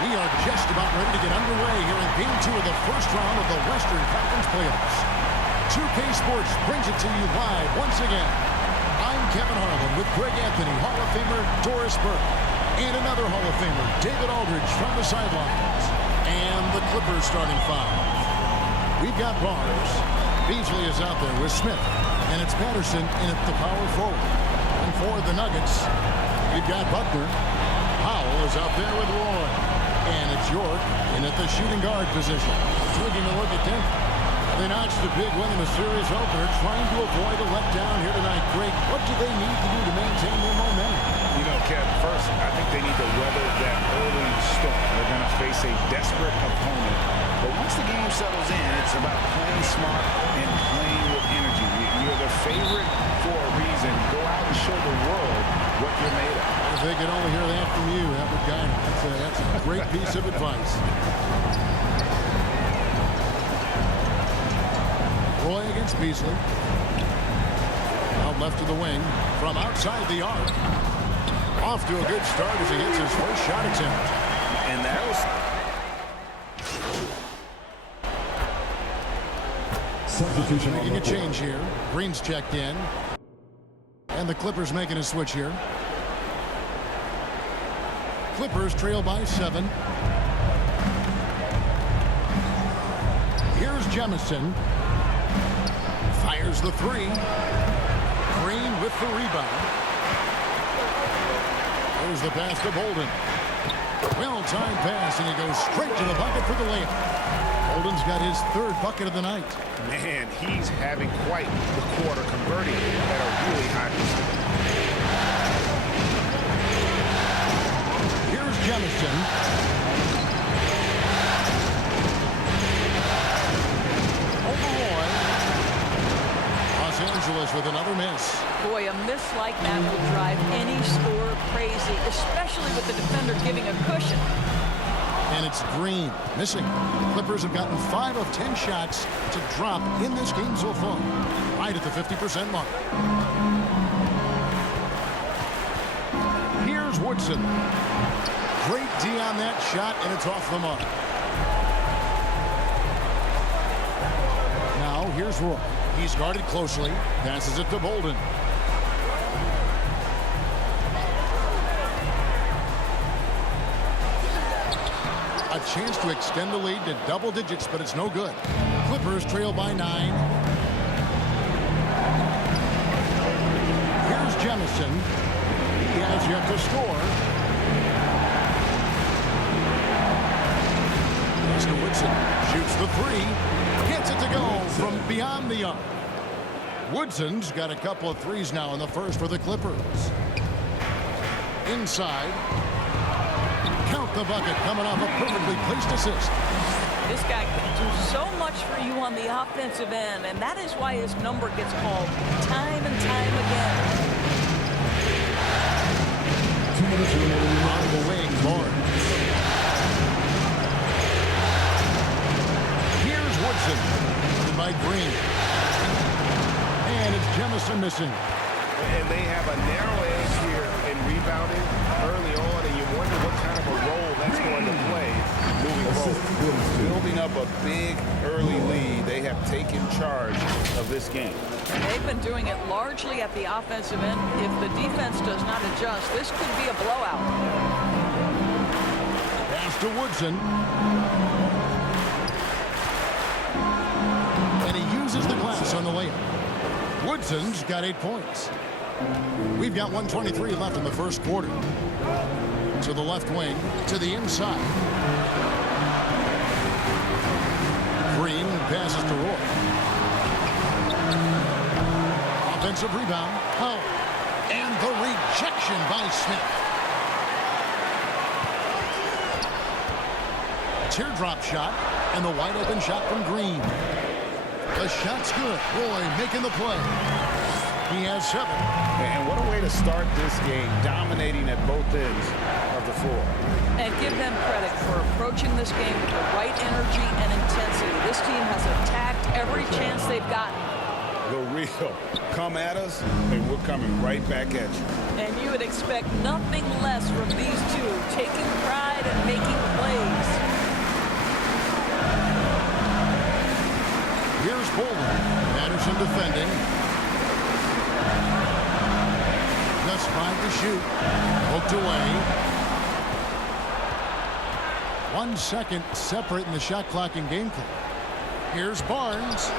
We are just about ready to get underway here in Game 2 of the first round of the Western Conference Playoffs. 2K Sports brings it to you live once again. I'm Kevin Harlan with Greg Anthony, Hall of Famer Doris Burke, and another Hall of Famer, David Aldridge, from the sidelines. And the Clippers starting five. We've got Barnes. Beasley is out there with Smith. And it's Patterson in at the power forward. And for the Nuggets, we've got Buckner. Powell is out there with Roy. And it's York in at the shooting guard position. Taking a look at Denver. They notched a big win in the series opener, trying to avoid a letdown here tonight. Greg, what do they need to do to maintain their momentum? You know, Kev, first, I think they need to weather that early storm. They're going to face a desperate opponent. But once the game settles in, it's about playing smart and playing with energy. You're the favorite for a reason. Go out and show the world what you're made of. If they could only hear that from you, that would guide them. That's a great piece of advice. Roy against Beasley. Out left of the wing from outside the arc. Off to a good start as he hits his first shot attempt. And that was... Substitution making a change here. Green's checked in. And the Clippers making a switch here. Clippers trail by 7. Here's Jemison. Fires the 3. Green with the rebound. There's the pass to Bolden. Well-timed pass, and he goes straight to the bucket for the layup. Bolden's got his 3rd bucket of the night. Man, he's having quite the quarter, converting at a really high percentage. Here's Jemison. Over Roy. Los Angeles with another miss. Boy, a miss like that will drive any scorer crazy, especially with the defender giving a cushion. And it's Green missing. Clippers have gotten 5 of 10 shots to drop in this game so far. Right at the 50% mark. Here's Woodson. Great D on that shot, and it's off the mark. Now, here's Roy. He's guarded closely. Passes it to Bolden. A chance to extend the lead to double digits, but it's no good. Clippers trail by 9. Here's Jemison. He has yet to score. Mr. Woodson shoots the 3. Gets it to go from beyond the arc. Woodson's got a couple of threes now in the first for the Clippers. Inside. Count the bucket, coming off a perfectly placed assist. This guy can do so much for you on the offensive end, and that is why his number gets called time and time again. On the wing, Barnes. Here's Woodson. By Green. And it's Jemison missing. And they have a narrow edge here in rebounding early on, and you wonder what kind of a role that's going to play moving forward. Building up a big early lead, they have taken charge of this game. And they've been doing it largely at the offensive end. If the defense does not adjust, this could be a blowout. Pass to Woodson. And he uses the glass on the layup. Woodson's got 8 points. We've got 1:23 left in the first quarter. To the left wing, to the inside. Green passes to Roy. Offensive rebound. Oh, and the rejection by Smith. Teardrop shot, and the wide open shot from Green. The shot's good. Roy making the play. He has 7. And what a way to start this game, dominating at both ends of the floor. And give them credit for approaching this game with the right energy and intensity. This team has attacked every chance they've gotten. The real. Come at us, and we're coming right back at you. And you would expect nothing less from these two, taking pride and making plays. Fuller. Anderson defending. Just 5 to shoot. Hooked away. 1 second separating the shot clock and game clock. Here's Barnes.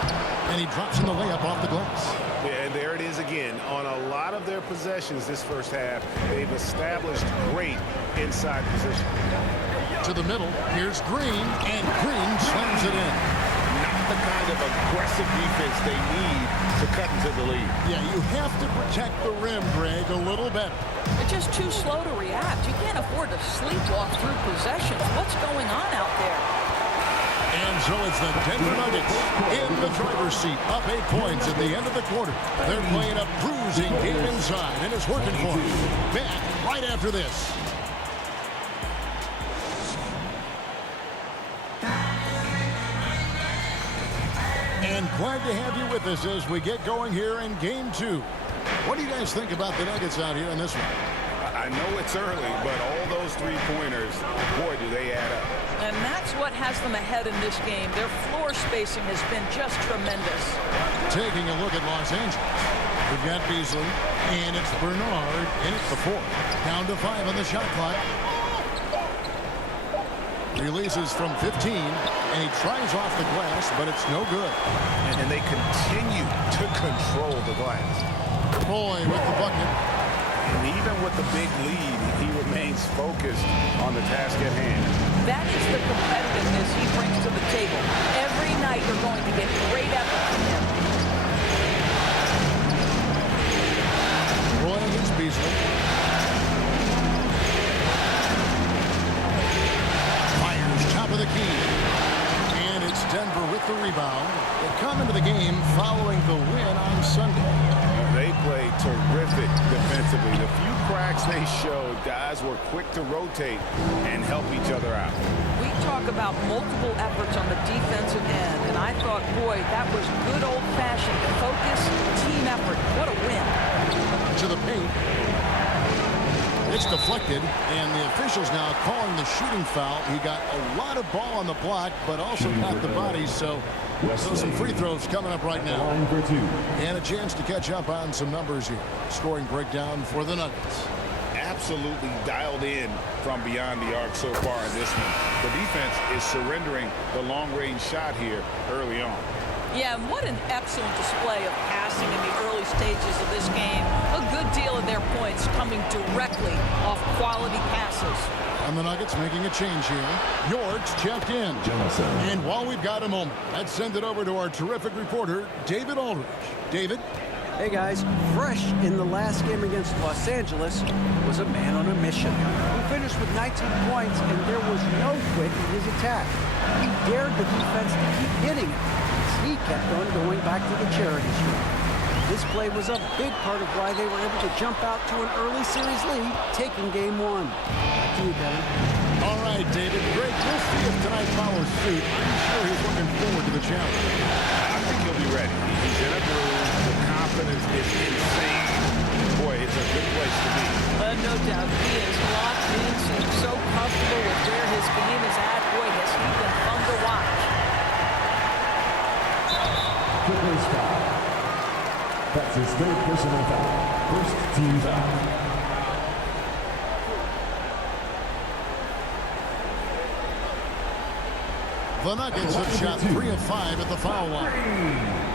And he drops in the layup off the glass. Yeah, and there it is again. On a lot of their possessions this first half, they've established great inside position. To the middle. Here's Green. And Green slams it in. Not the kind of aggressive defense they need to cut into the lead. Yeah, you have to protect the rim, Greg, a little better. They're just too slow to react. You can't afford to sleepwalk through possessions. What's going on out there? And so it's the Denver Nuggets in the driver's seat, up 8 points at the end of the quarter. They're playing a bruising game inside, and it's working for them. Back right after this. And glad to have you with us as we get going here in Game 2. What do you guys think about the Nuggets out here in this one? I know it's early, but all those three-pointers, boy, do they add up. And that's what has them ahead in this game. Their floor spacing has been just tremendous. Taking a look at Los Angeles. We've got Beasley, and it's Bernard, and it's the 4. Down to 5 on the shot clock. Releases from 15, and he tries off the glass, but it's no good. And they continue to control the glass. Boy with the bucket. And even with the big lead, he remains focused on the task at hand. That is the competitiveness he brings to the table. Every night you're going to get great effort from him. Roy against Beasley. Fires top of the key. And it's Denver with the rebound. They come into the game following the win on Sunday. They played terrific defensively. The few cracks they showed, guys were quick to rotate and help each other out. We talk about multiple efforts on the defensive end, and I thought, boy, that was good old-fashioned focus, team effort. What a win. To the paint. It's deflected, and the officials now calling the shooting foul. He got a lot of ball on the block, but also caught the body, so some free throws coming up right now. And a chance to catch up on some numbers here. Scoring breakdown for the Nuggets. Absolutely dialed in from beyond the arc so far in this one. The defense is surrendering the long-range shot here early on. Yeah, and what an excellent display of passing in the early stages of this game. A good deal of their points coming directly off quality passes. And the Nuggets making a change here. Yorks checked in. And while we've got a moment, let's send it over to our terrific reporter, David Aldridge. David? Hey guys, fresh in the last game against Los Angeles was a man on a mission who finished with 19 points, and there was no quit in his attack. He dared the defense to keep hitting him as he kept on going back to the charity stripe. This play was a big part of why they were able to jump out to an early series lead, taking game 1. Back to you, Kevin. All right, David. Great. We'll see if tonight follows suit. I'm sure he's looking forward to the challenge. I think he'll be ready. He's in a groove. The confidence is insane. Boy, it's a good place to be. No doubt. He is locked in, seems so comfortable with where his game is at. Boy, has he been fun to watch. That's his third personal foul. First team foul. The Nuggets have shot 3 of 5 at the foul line.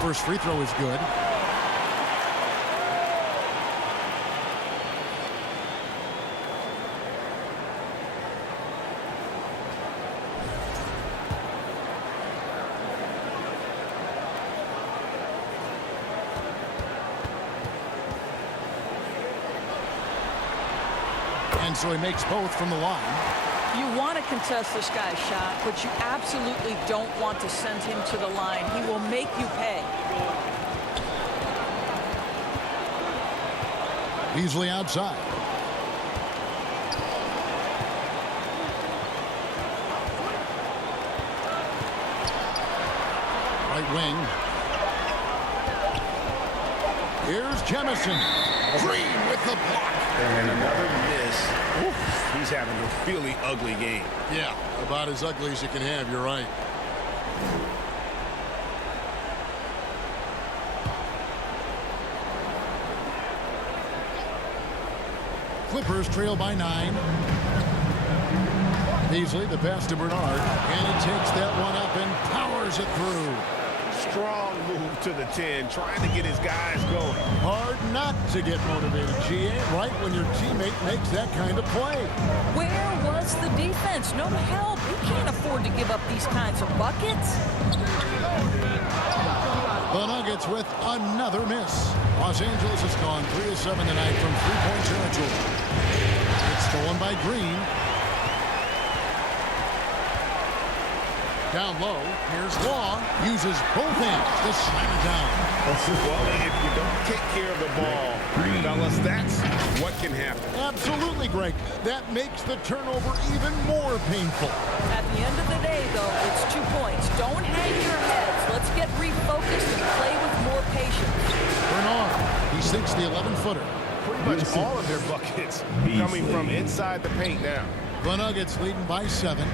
First free throw is good. And so he makes both from the line. You want to contest this guy's shot, but you absolutely don't want to send him to the line. He will make you pay. Beasley outside. Right wing. Here's Jemison. Green with the block. And another miss. Oof, he's having a really ugly game. Yeah, about as ugly as you can have. You're right. Clippers trail by 9. Beasley, the pass to Bernard, and he takes that one up and powers it through. Strong move to the 10, trying to get his guys going. Hard not to get motivated, GA, right when your teammate makes that kind of play. Where was the defense? No help. You can't afford to give up these kinds of buckets. The Nuggets with another miss. Los Angeles has gone 3 of 7 tonight from three-point territory. It's stolen by Green. Down low, here's Law. Uses both hands to slam it down. Well, if you don't take care of the ball, fellas, that's what can happen. Absolutely, Greg. That makes the turnover even more painful. At the end of the day, though, it's 2 points. Don't hang your heads. Let's get refocused and play with more patience. Bernard, he sinks the 11-footer. Pretty much all of their buckets coming from inside the paint now. The Nuggets leading by 7.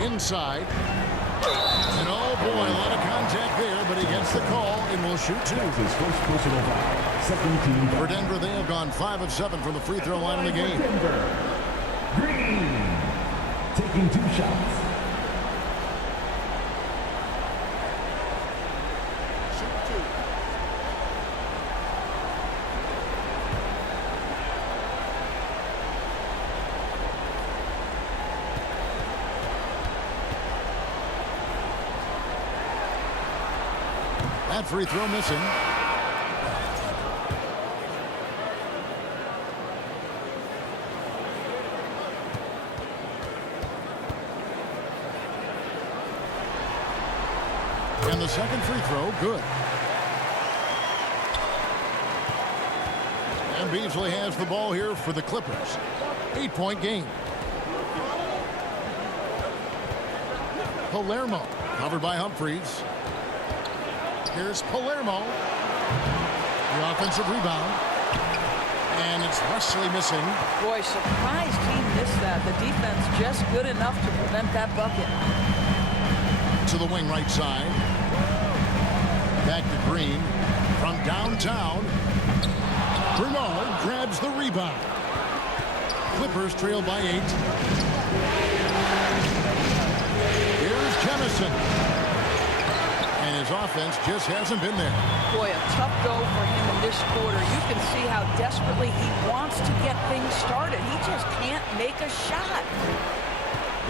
Inside. And oh boy, a lot of contact there, but he gets the call and will shoot 2. That's his first personal foul. Second team foul. For Denver, they have gone 5 of 7 from the free throw line in the game. Denver. Green. Taking 2 shots. That free throw missing. And the second free throw, good. And Beasley has the ball here for the Clippers. 8-point game. Palermo, covered by Humphries. Here's Palermo. The offensive rebound. And it's Wesley missing. Boy, surprised he missed that. The defense just good enough to prevent that bucket. To the wing right side. Back to Green. From downtown. Bernard grabs the rebound. Clippers trail by 8. Here's Jemison. And his offense just hasn't been there. Boy, a tough go for him in this quarter. You can see how desperately he wants to get things started. He just can't make a shot.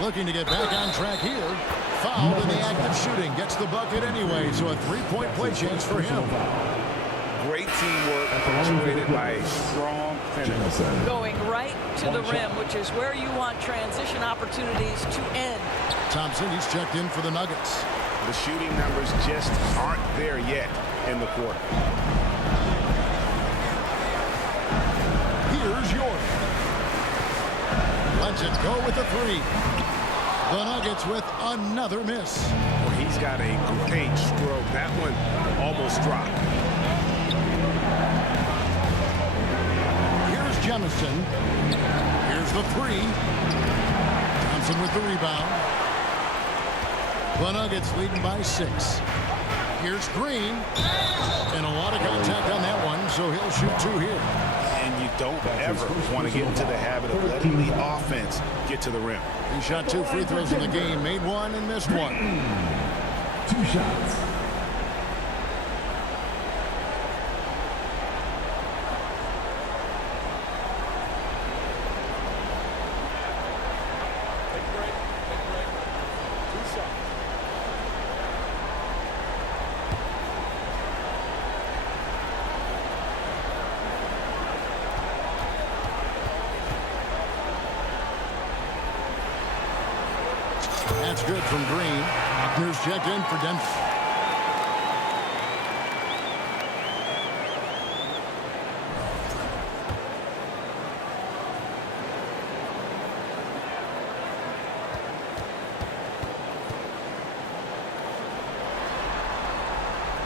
Looking to get back on track here. Fouled in the act of shooting. Gets the bucket anyway, so a 3-point play chance for him. Great teamwork, punctuated by a strong finish. Going right to the rim, which is where you want transition opportunities to end. Thompson, he's checked in for the Nuggets. The shooting numbers just aren't there yet in the quarter. Here's York. Lets it go with the 3. The Nuggets with another miss. Well, he's got a great stroke. That one almost dropped. Here's Jemison. Here's the 3. Thompson with the rebound. The Nuggets leading by 6. Here's Green. And a lot of contact on that one, so he'll shoot 2 here. And you don't ever want to get into the habit of letting the offense get to the rim. He shot 2 free throws in the game, made 1 and missed 1. 2 shots. That's good from Green. Buckner's checked in for Denver.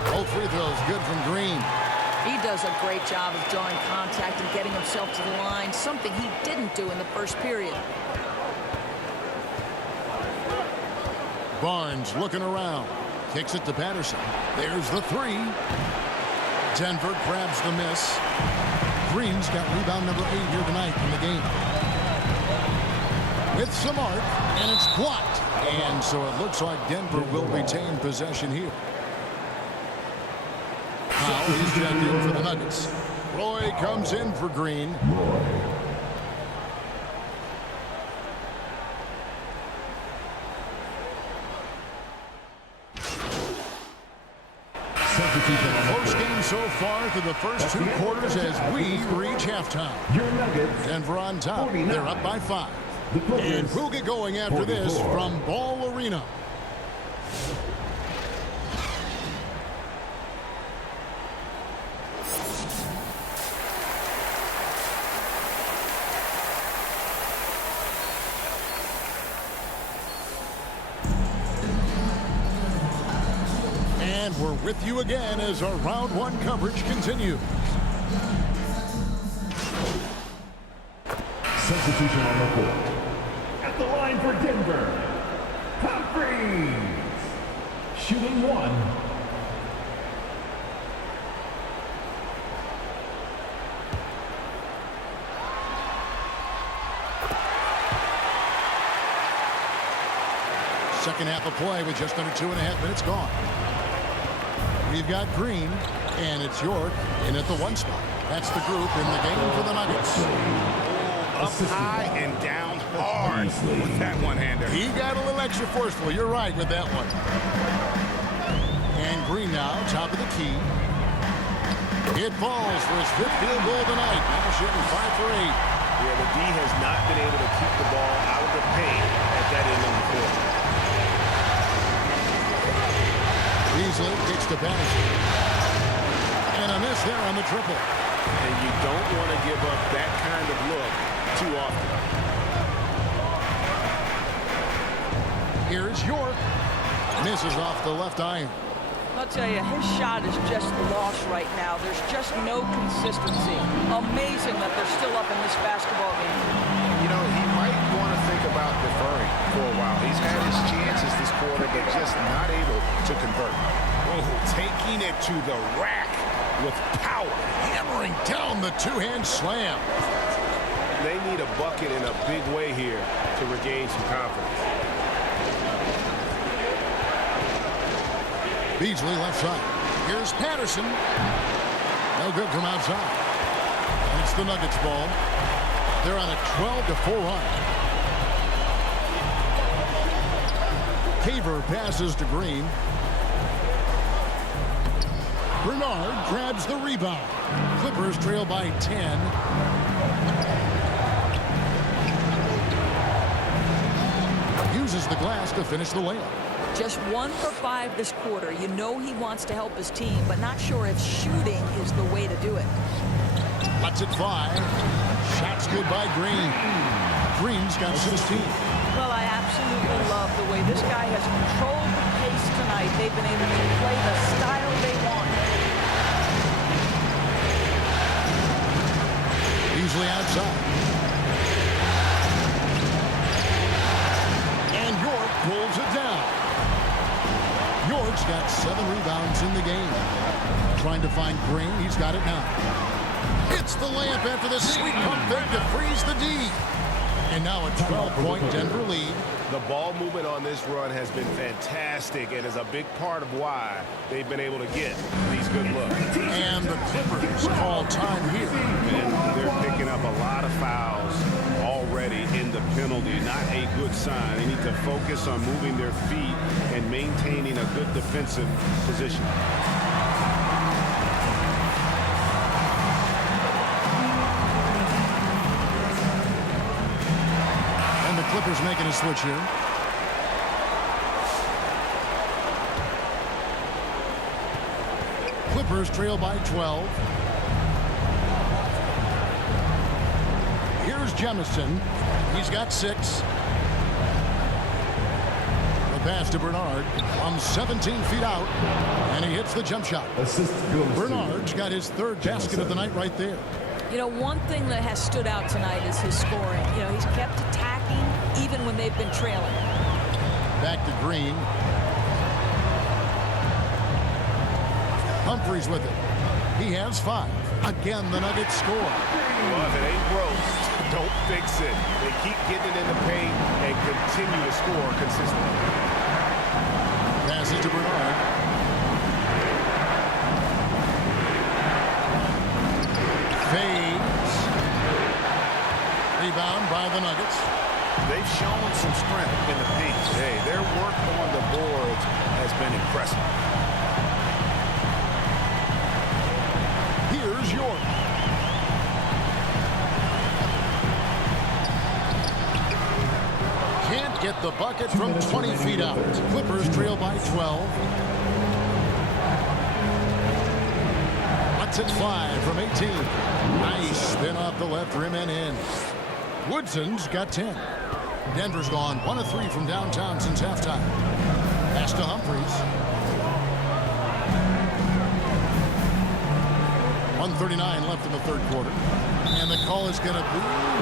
Both free throws good from Green. He does a great job of drawing contact and getting himself to the line, something he didn't do in the first period. Barnes looking around. Kicks it to Patterson. There's the three. Denver grabs the miss. Green's got rebound number 8 here tonight in the game. With some arc, and it's blocked. And so it looks like Denver will retain possession here. Now he's checked in for the Nuggets. Roy comes in for Green. Close game so far through the first 2 quarters as we reach halftime. Denver on top. They're up by 5. And we'll get going after this from Ball Arena. And we're with you again as our round 1 coverage continues. Substitution on the court. At the line for Denver, Humphries. Shooting 1. Second half of play with just under 2.5 minutes gone. We've got Green, and it's York in at the 1 spot. That's the group in the game for the Nuggets. Up high and down hard with that one-hander. He got a little extra forceful. You're right with that one. And Green now, top of the key. It falls for his 5th field goal tonight. Now shooting 5 for 8. Yeah, the D has not been able to keep the ball out of the paint at that end of the court. Beasley kicks to Patterson. And a miss there on the triple. And you don't want to give up that kind of look too often. Here's York. Misses off the left iron. I'll tell you, his shot is just lost right now. There's just no consistency. Amazing that they're still up in this basketball game. You know, he might want to think about deferring for a while. He's had his chances this quarter, but just not able to convert. Oh, taking it to the rack with power. Hammering down the 2-hand slam. They need a bucket in a big way here to regain some confidence. Beasley left side. Here's Patterson. No good from outside. And it's the Nuggets ball. They're on a 12-4 run. Caver passes to Green. Bernard grabs the rebound. Clippers trail by 10. Uses the glass to finish the layup. Just 1 for 5 this quarter. You know he wants to help his team, but not sure if shooting is the way to do it. Lets it fly. Shots good by Green. Green's got 16. Well, I absolutely love the way this guy has controlled the pace tonight. They've been able to play the style they want. Beasley outside. And York pulls it down. York's got 7 rebounds in the game. Trying to find Green. He's got it now. It's the layup after the sweet pump fake to freeze the D. And now a 12-point Denver lead. The ball movement on this run has been fantastic and is a big part of why they've been able to get these good looks. And the Clippers call time here. And they're picking up a lot of fouls already in the penalty. Not a good sign. They need to focus on moving their feet and maintaining a good defensive position. And the Clippers making a switch here. Clippers trail by 12. Here's Jemison. He's got 6. The pass to Bernard from 17 feet out, and he hits the jump shot. Assist goes to Bernard's got his 3rd basket of the night right there. You know, one thing that has stood out tonight is his scoring. You know, he's kept attacking even when they've been trailing. Back to Green. Humphries with it. He has 5. Again, the Nuggets score. Well, if it ain't broke, don't fix it. They keep getting it in the paint and continue to score consistently. Passes to Bernard. Fades. Rebound by the Nuggets. They've shown some strength in the paint today. Their work on the boards has been impressive. Here's York. Can't get the bucket from 20 feet out. Clippers trail by 12. Let's it fly from 18. Nice spin off the left rim and in. Woodson's got 10. Denver's gone 1 of 3 from downtown since halftime. Pass to Humphries. 1:39 left in the 3rd quarter. And the call is going to be,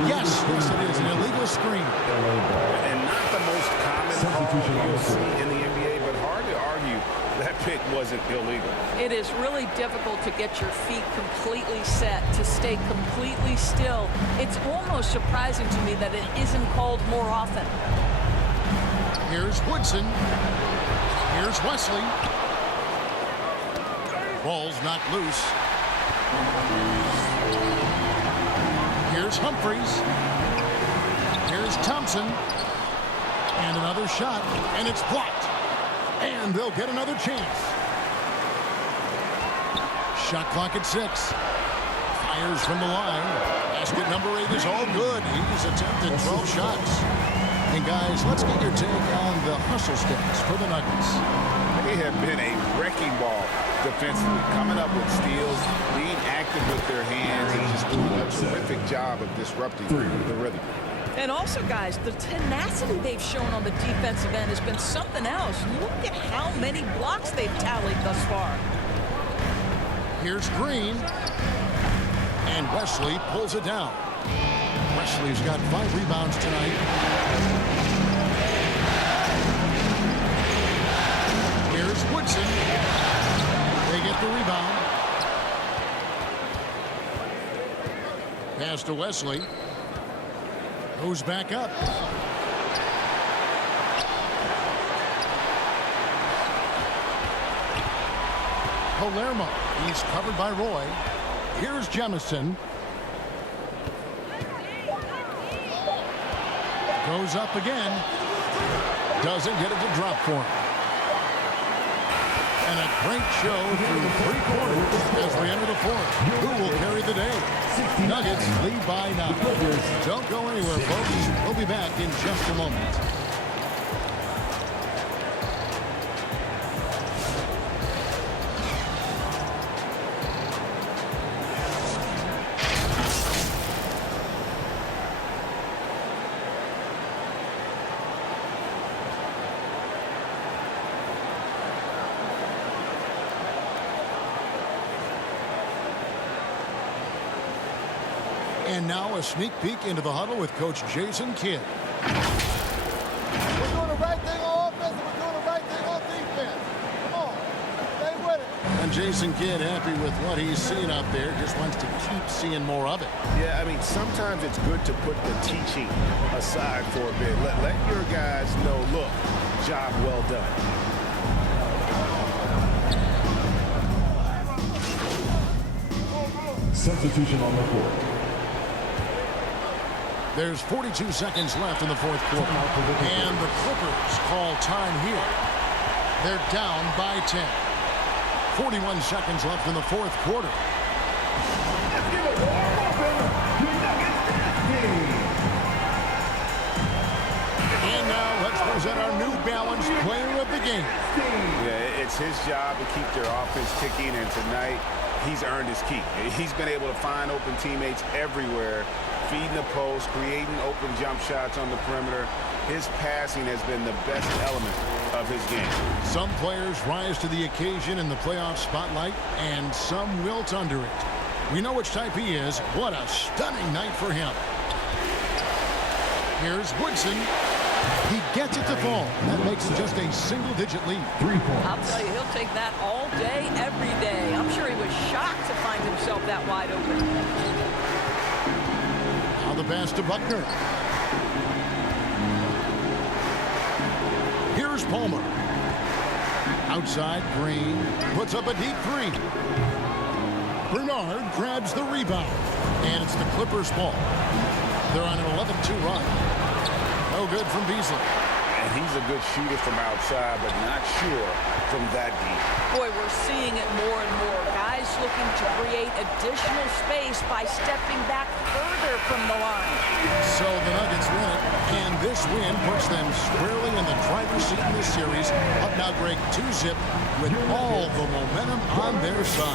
yes, it is an illegal screen. And not the most common Substitution call on you'll the see court. in the NBA, but hard to argue that pick wasn't illegal. It is really difficult to get your feet completely set, to stay completely still. It's almost surprising to me that it isn't called more often. Here's Woodson. Here's Wesley. Ball's knocked loose. Here's Humphries. Here's Thompson. And another shot, and it's blocked. And they'll get another chance. Shot clock at 6. Fires from the line. Basket number 8 is all good. He's attempted 12 shots. And guys, let's get your take on the hustle stats for the Nuggets. They have been a wrecking ball defensively, coming up with steals, being active with their hands, and just doing a terrific job of disrupting the rhythm. And also, guys, the tenacity they've shown on the defensive end has been something else. Look at how many blocks they've tallied thus far. Here's Green. And Wesley pulls it down. Wesley's got 5 rebounds tonight. Here's Woodson. They get the rebound. Pass to Wesley. Goes back up. Palermo. He's covered by Roy. Here's Jemison. Goes up again. Doesn't get it to drop for him. And a great show through 3 quarters as we enter the 4th. Who will carry the day? Nuggets lead by 9. Don't go anywhere, folks. We'll be back in just a moment. And now a sneak peek into the huddle with Coach Jason Kidd. We're doing the right thing on offense, and we're doing the right thing on defense. Come on, stay with it. And Jason Kidd happy with what he's seen out there. Just wants to keep seeing more of it. Yeah, I mean, sometimes it's good to put the teaching aside for a bit. Let your guys know, look, job well done. Substitution on the court. There's 42 seconds left in the 4th quarter. And the Clippers call time here. They're down by 10. 41 seconds left in the 4th quarter. Let's give a warm welcome to Nuggets Dynasty. And now let's present our New Balance player of the game. Yeah, it's his job to keep their offense ticking, and tonight he's earned his keep. He's been able to find open teammates everywhere, feeding the post, creating open jump shots on the perimeter. His passing has been the best element of his game. Some players rise to the occasion in the playoff spotlight, and some wilt under it. We know which type he is. What a stunning night for him. Here's Woodson. He gets it to fall. That makes it just a single-digit lead. 3 points. I'll tell you, he'll take that all day, every day. I'm sure he was shocked to find himself that wide open. Now the pass to Buckner. Here's Palmer. Outside, Green puts up a deep three. Bernard grabs the rebound. And it's the Clippers' ball. They're on an 11-2 run. No good from Beasley. And he's a good shooter from outside, but not sure from that deep. Boy, we're seeing it more and more. Guys looking to create additional space by stepping back further from the line. So the Nuggets win it, and this win puts them squarely in the driver's seat in this series. Up now, Greg, 2-zip with all the momentum on their side.